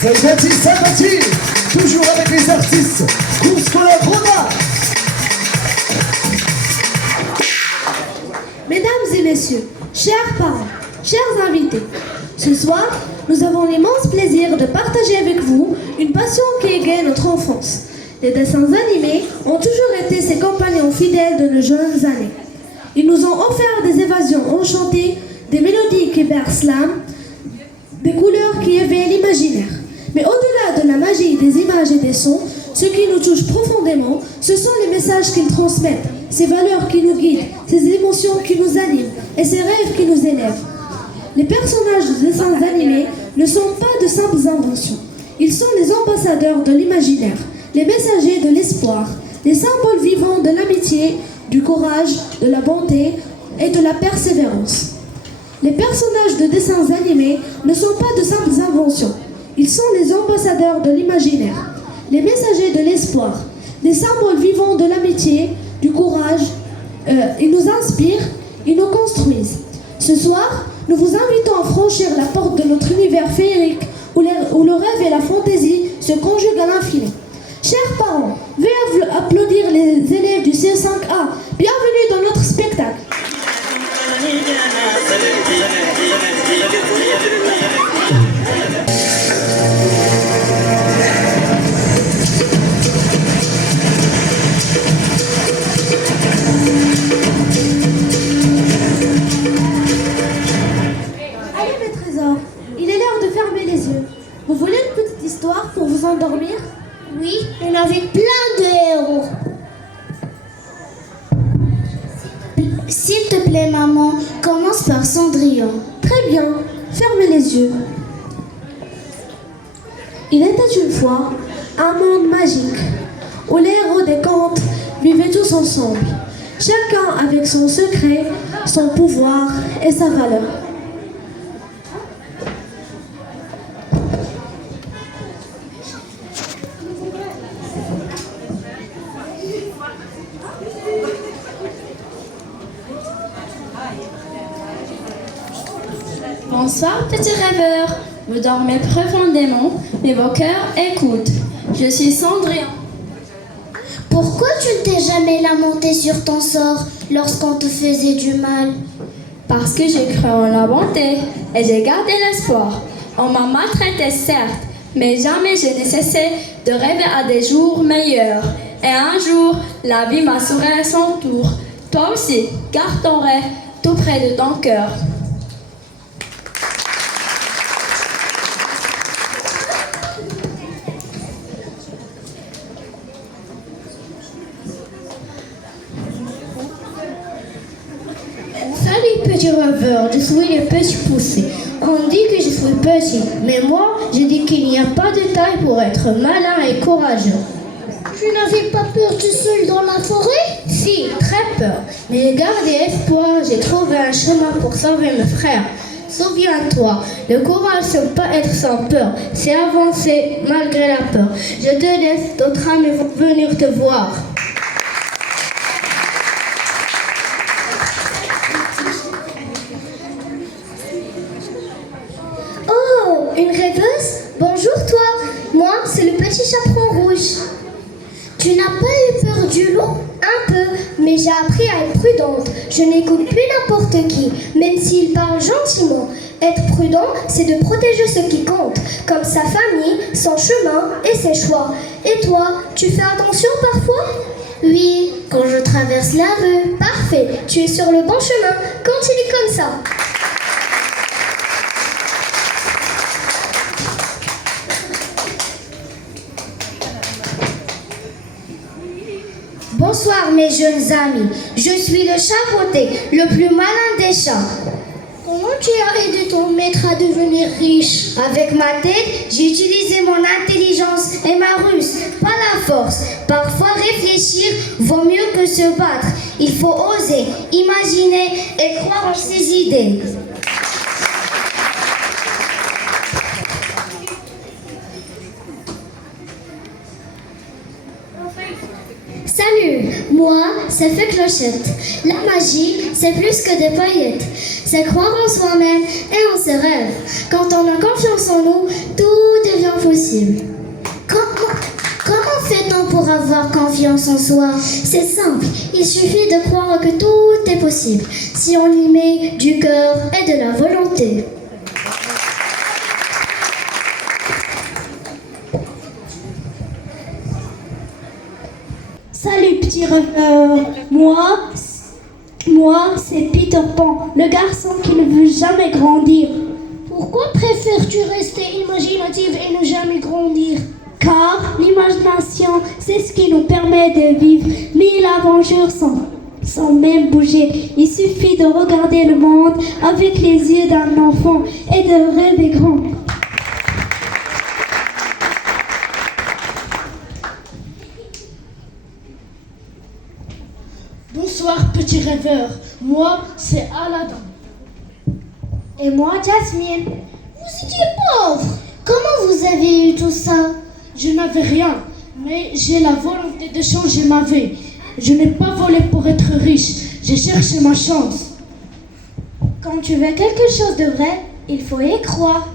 Salvati, toujours avec les artistes, Cuscola Bruna. Mesdames et messieurs, chers parents, chers invités, ce soir, nous avons l'immense plaisir de partager avec vous une passion qui égaye notre enfance. Les dessins animés ont toujours été ses compagnons fidèles de nos jeunes années. Ils nous ont offert des évasions enchantées, des mélodies qui bercent l'âme, des couleurs qui éveillent l'imaginaire. Mais au-delà de la magie des images et des sons, ce qui nous touche profondément, ce sont les messages qu'ils transmettent, ces valeurs qui nous guident, ces émotions qui nous animent et ces rêves qui nous élèvent. Les personnages de dessins animés ne sont pas de simples inventions. Ils sont les ambassadeurs de l'imaginaire, les messagers de l'espoir, les symboles vivants de l'amitié, du courage, de la bonté et de la persévérance. Les personnages de dessins animés ne sont pas de simples inventions. Ils sont les ambassadeurs de l'imaginaire, les messagers de l'espoir, les symboles vivants de l'amitié, du courage. Ils nous inspirent, ils nous construisent. Ce soir, nous vous invitons à franchir la porte de notre univers féerique où le rêve et la fantaisie se conjuguent à l'infini. Chers parents, veuillez applaudir les élèves du CE5A. Bienvenue dans notre spectacle. Allez mes trésors, il est l'heure de fermer les yeux. Vous voulez une petite histoire pour vous endormir? Oui, on avait plein de héros. S'il te plaît, maman, commence par Cendrillon. Très bien, fermez les yeux. Il était une fois un monde magique où les héros des contes vivaient tous ensemble, chacun avec son secret, son pouvoir et sa valeur. Bonsoir petits rêveurs, vous dormez profondément, mais vos cœurs écoutent. Je suis Cendrillon. Pourquoi tu ne t'es jamais lamenté sur ton sort lorsqu'on te faisait du mal? Parce que j'ai cru en la bonté et j'ai gardé l'espoir. On m'a maltraité certes, mais jamais je n'ai cessé de rêver à des jours meilleurs. Et un jour, la vie m'a souri à son tour. Toi aussi, garde ton rêve tout près de ton cœur. Salut petit rêveur, je suis le petit poussé. On dit que je suis petit, mais moi, je dis qu'il n'y a pas de taille pour être malin et courageux. Tu n'avais pas peur tout seul dans la forêt? Si, très peur, mais j'ai gardé espoir, j'ai trouvé un chemin pour sauver mes frères. Souviens-toi, le courage, c'est pas être sans peur, c'est avancer malgré la peur. Je te laisse, d'autres amis vont venir te voir. Oh, une rêveuse? Bonjour toi, moi c'est le petit chaperon rouge. Tu n'as pas eu peur du loup? Un peu, mais j'ai appris à être prudente. Je n'écoute plus n'importe qui, même s'il parle gentiment. Être prudent, c'est de protéger ce qui compte, comme sa famille, son chemin et ses choix. Et toi, tu fais attention parfois? Oui, quand je traverse la rue. Parfait, tu es sur le bon chemin. Continue comme ça. Bonsoir mes jeunes amis, je suis le chapeauté, le plus malin des chats. Comment tu as aidé ton maître à devenir riche? Avec ma tête, j'ai utilisé mon intelligence et ma ruse, pas la force. Parfois réfléchir vaut mieux que se battre. Il faut oser, imaginer et croire en ses idées. Salut, moi, c'est Fée Clochette. La magie, c'est plus que des paillettes. C'est croire en soi-même et en ses rêves. Quand on a confiance en nous, tout devient possible. possible. Comment fait-on pour avoir confiance en soi? C'est simple, il suffit de croire que tout est possible, si on y met du cœur et de la volonté. Salut petit rêveur, moi c'est Peter Pan, le garçon qui ne veut jamais grandir. Pourquoi préfères-tu rester imaginative et ne jamais grandir? Car l'imagination, c'est ce qui nous permet de vivre 1000 aventures sans même bouger. Il suffit de regarder le monde avec les yeux d'un enfant et de rêver grand. Bonsoir petit rêveur, moi c'est Aladdin. Et moi, Jasmine. Vous étiez pauvre. Comment vous avez eu tout ça? Je n'avais rien, mais j'ai la volonté de changer ma vie. Je n'ai pas volé pour être riche, j'ai cherché ma chance. Quand tu veux quelque chose de vrai, il faut y croire.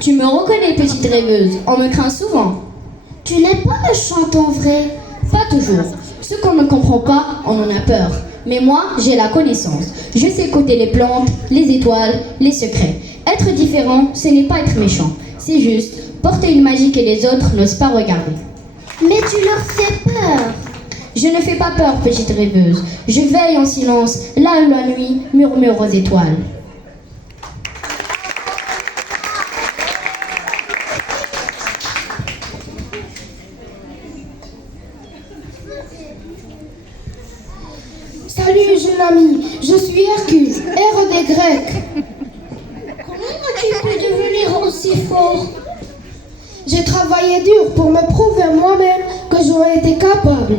Tu me reconnais, petite rêveuse, on me craint souvent. Tu n'es pas méchante en vrai. Pas toujours. Ce qu'on ne comprend pas, on en a peur. Mais moi, j'ai la connaissance. Je sais coter les plantes, les étoiles, les secrets. Être différent, ce n'est pas être méchant. C'est juste porter une magie que les autres n'osent pas regarder. Mais tu leur fais peur. Je ne fais pas peur, petite rêveuse. Je veille en silence, là où la nuit murmure aux étoiles. Salut jeune ami, je suis Hercule, héros des Grecs. Comment as-tu pu devenir aussi fort? J'ai travaillé dur pour me prouver moi-même que j'aurais été capable.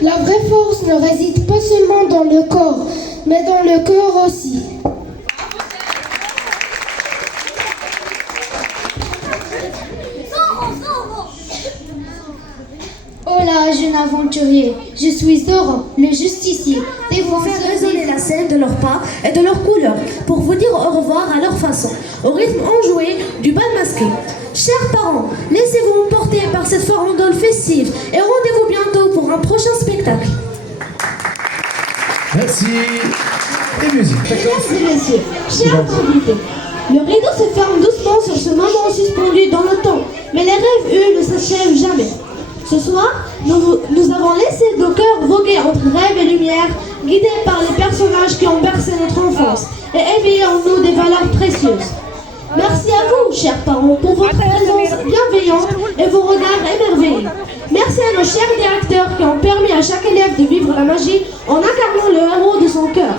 La vraie force ne réside pas seulement dans le corps, mais dans le cœur aussi. Oh là, jeune aventurier, je suis Zoro, le justicier. Et vous faire résonner la scène de leurs pas et de leurs couleurs pour vous dire au revoir à leur façon, au rythme enjoué du bal masqué. Chers parents, laissez-vous emporter par cette farandole festive et rendez-vous bientôt pour un prochain spectacle. Merci. Et musique. Mesdames et messieurs, chers invités, le rideau se ferme doucement sur ce moment suspendu dans le temps, mais les rêves, eux, ne s'achèvent jamais. Ce soir, nous avons laissé nos cœurs voguer entre rêve et lumière, guidés par les personnages qui ont bercé notre enfance et éveillé en nous des valeurs précieuses. Merci à vous, chers parents, pour votre présence bienveillante et vos regards émerveillés. Merci à nos chers directeurs qui ont permis à chaque élève de vivre la magie en incarnant le héros de son cœur.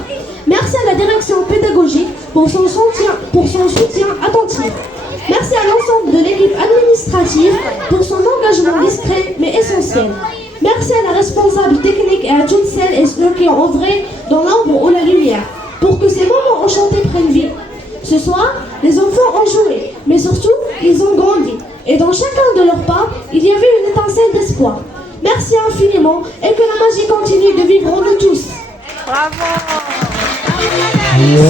Merci à la direction pédagogique pour son soutien attentif. Merci à l'ensemble de l'équipe administrative pour son engagement discret mais essentiel. Merci à la responsable technique et à toutes celles et ceux qui ont œuvré dans l'ombre ou la lumière pour que ces moments enchantés prennent vie. Ce soir, les enfants ont joué, mais surtout, ils ont grandi. Et dans chacun de leurs pas, il y avait une étincelle d'espoir. Merci infiniment et que la magie continue de vivre en nous tous. Yeah.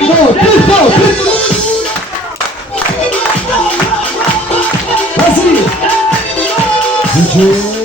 Bon, plus fort, plus fort. Vas-y. DJ.